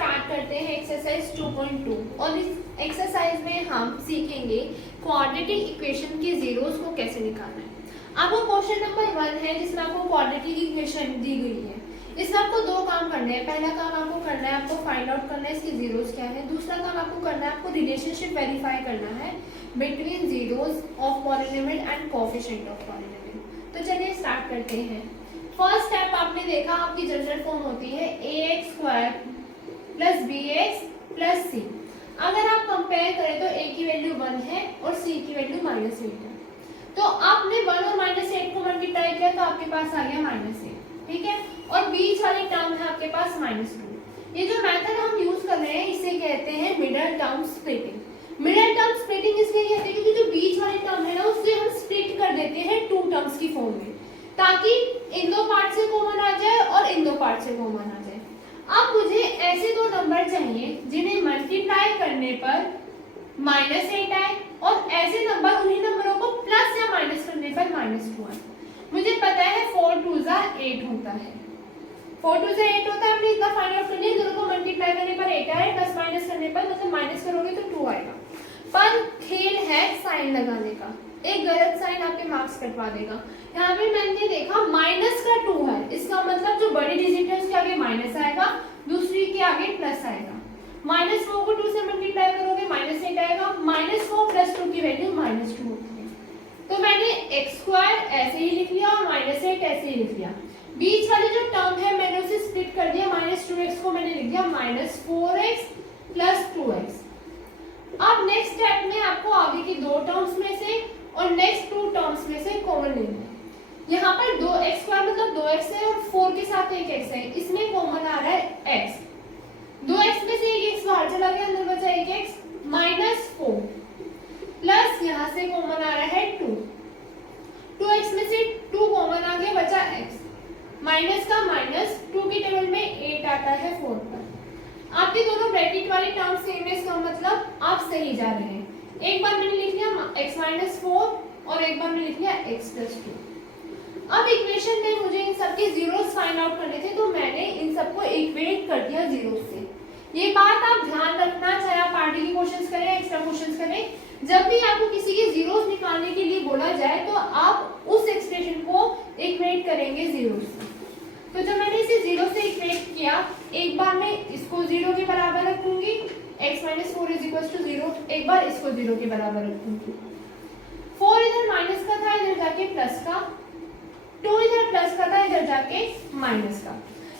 Start करते हैं exercise 2.2 और इस एक्सरसाइज में हम सीखेंगे क्वाड्रेटिक इक्वेशन के जीरोस को कैसे निकालना है। आपको क्वेश्चन नंबर 1 है जिसमें आपको क्वाड्रेटिक इक्वेशन दी गई है। इसमें आपको दो काम करने हैं। पहला काम आपको करना है, आपको फाइंड आउट करना है इसके जीरोस क्या है। दूसरा काम आपको करना है, आपको रिलेशनशिप वेरीफाई करना है between zeros of polynomial and coefficient of polynomial. तो चलिए स्टार्ट करते हैं। फर्स्ट स्टेप आपने देखा, आपकी जनरल फॉर्म होती है ax² plus bx plus c। अगर आप कंपेयर करें तो a की वैल्यू 1 है और c की वैल्यू -8 है। तो आपने 1 और -8 को मल्टीप्लाई किया तो आपके पास आ गया -8, ठीक है। और बीच वाली टर्म है आपके पास -2। ये जो मेथड हम यूज कर रहे हैं इसे कहते हैं middle term splitting. Middle term splitting इसलिए कहते हैं क्योंकि जो बीच वाली टर्म है ना उससे हम स्प्लिट कर देते हैं टू टर्म्स की फॉर्म में, ताकि इन दो पार्ट से कॉमन आ जाए और इन दो पार्ट से कॉमन आ जाए। अब मुझे ऐसे दो नंबर चाहिए जिन्हें मल्टीप्लाई करने पर -8 आए और ऐसे नंबर उन्हीं नंबरों को प्लस या माइनस करने पर -2 आए। मुझे पता है 4 2 8 होता है, 4 2 8 होता है। हमने इतना फाइंड आउट कर लिया, दोनों को मल्टीप्लाई करने पर 8 आए, प्लस माइनस करने पर मतलब माइनस करोगे तो 2 आएगा। पर खेल है साइन लगाने का, एक गलत साइन आपके मार्क्स कटवा देगा। यहाँ पे मैंने देखा माइनस का 2 है, इसका मतलब जो बड़ी डिजिट है उसके आगे माइनस आएगा, दूसरी के आगे प्लस आएगा। -4 को 2 से मल्टीप्लाई करोगे -8 आएगा। -4 प्लस 2 की वैल्यू -2 होती है। तो मैंने x² ऐसे ही लिख लिया और -8 ऐसे ही लिख लिया। बीच वाली जो टर्म है मैंने उसे स्प्लिट कर दिया, -2x को मैंने लिख दिया -4x प्लस 2x। अब नेक्स्ट स्टेप में आपको आगे की दो टर्म्स में से और नेक्स्ट टू टर्म्स में से कॉमन लेना है। यहाँ पर 2x² मतलब 2x है और 4 के साथ एक x है, इसमें कॉमन आ रहा है x। 2x में से एक x बाहर चला गया, अंदर बचा एक x -4 प्लस यहाँ से कॉमन आ रहा है 2। 2x में से 2 कॉमन आ गया, बचा x। माइनस का माइनस 2 की टेबल में 8 आता है 4 पर। आपके दोनों ब्रैकेट वाली टर्म सेम है, इसका मतलब आप सही जा रहे हैं। एक बार मैंने लिख लिया x - 4 और एक बार मैंने लिख लिया x + 2। अब इक्वेशन में मुझे इन सब के जीरोस फाइंड आउट करने थे, तो मैंने इन सबको इक्वेट कर दिया जीरोस से। ये बात आप ध्यान रखना, चाहे आप पार्टी के क्वेश्चंस करें, एक्स्ट्रा क्वेश्चंस करें, जब भी आपको किसी के जीरोस निकालने के लिए बोला जाए तो आप उस एक्सप्रेशन को इक्वेट करेंगे जीरोस से। तो जब मैंने इसे जीरो से इक्वेट किया, एक बार मैं इसको 0 के बराबर रखूंगी, x - 4 = 0, एक बार इसको 0 के बराबर रखूंगी। 4 इधर माइनस का था, इधर जाके प्लस का, 2 इधर प्लस का था, इधर जाके माइनस का।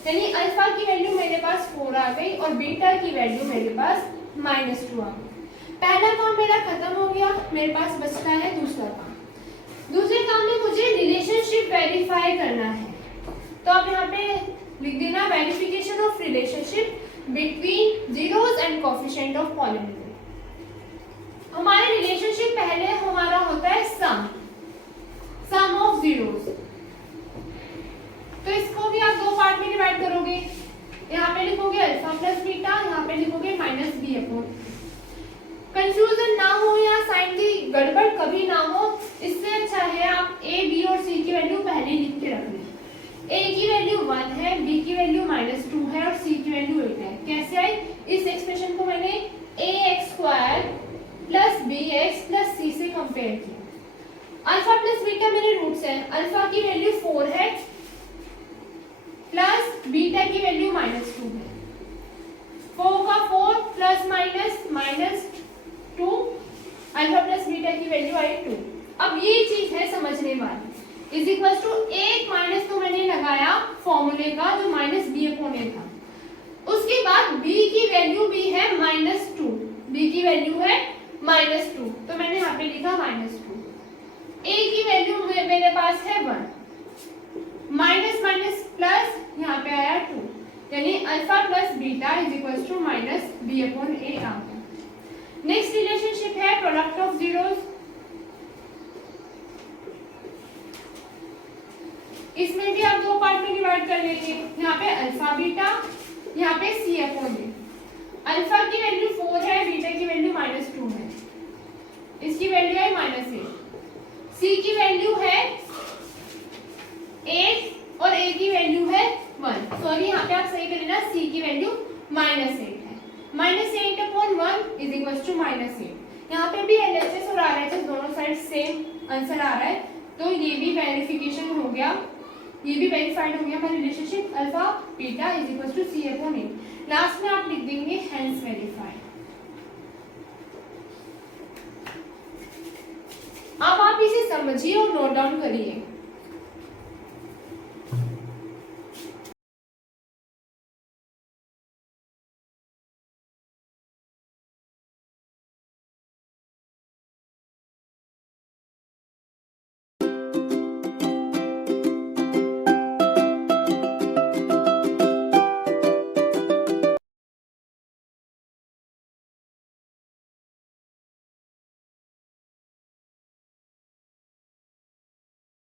यानी अल्फा की वैल्यू मेरे पास 4 आ गई और बीटा की वैल्यू मेरे पास -2 आ गई। पहला काम मेरा खत्म हो गया, मेरे पास बचता है दूसरा काम। दूसरे काम में मुझे रिलेशनशिप वेरीफाई करना है, तो आप यहाँ पे लिख देना verification of relationship between zeros and coefficient of polynomial. हमारे रिलेशनशिप पहले हमारा होता है सम ऑफ जीरोस। तो इसको भी आप दो पार्ट में डिवाइड करोगे। यहाँ पे लिखोगे अल्फा प्लस बीटा, यहाँ पे लिखोगे -b/। कंफ्यूजन ना हो या साइन की गड़बड़ कभी ना हो, इससे अच्छा है आप a, b और c की वैल्यू पहले लिख के रख लें। a की वैल्यू 1 है, b की वैल्यू -2 है और c की वैल्यू 8 है। कैसे आई? इस एक्सप्रेशन को मैंने ax² plus bx plus c से कंपेयर किया। अल्फा प्लस बीटा मेरे रूट्स हैं। अल्फा की वैल्यू 4 है प्लस बीटा की वैल्यू -2 है। 4 का 4 plus minus -2, alpha plus beta की वैल्यू आई 2। अब ये चीज है समझने वाली। इज इक्वल टू एक माइनस तो मैंने लगाया फॉर्मूले का जो -b/a था। उसके बाद b की वैल्यू भी है -2, b की वैल्यू है -2, तो मैंने यहाँ पे लिखा -2। a की वैल्यू मेरे पास है 1, माइनस माइनस प्लस यहाँ पे आया 2, यानी alpha plus beta is equal to -b/a आ गया। नेक्स्ट रिलेशनशिप है प्रोडक्ट ऑफ जीरोस। इसमें भी आप दो पार्ट में डिवाइड कर लेंगे। यहाँ पे अल्फा बीटा, यहाँ पे c/a। अल्फा की वैल्यू 4 है, बीटा की वैल्यू -2 है, इसकी वैल्यू है -8। c की वैल्यू है 8 और a की वैल्यू है 1। सॉरी यहाँ पे आप सही कर लेना, c की वैल्यू -8। -8/1 is equal to -8। यहाँ पे भी LHS और RHS दोनों साइड सेम आंसर आ रहा है, तो ये भी वेरिफिकेशन हो गया, ये भी वेरीफाइड हो गया हमारा relationship alpha beta is equal to C/A। Last में आप लिख देंगे हेंस वेरीफाइड। अब आप इसे समझिए और नोट डाउन करिए।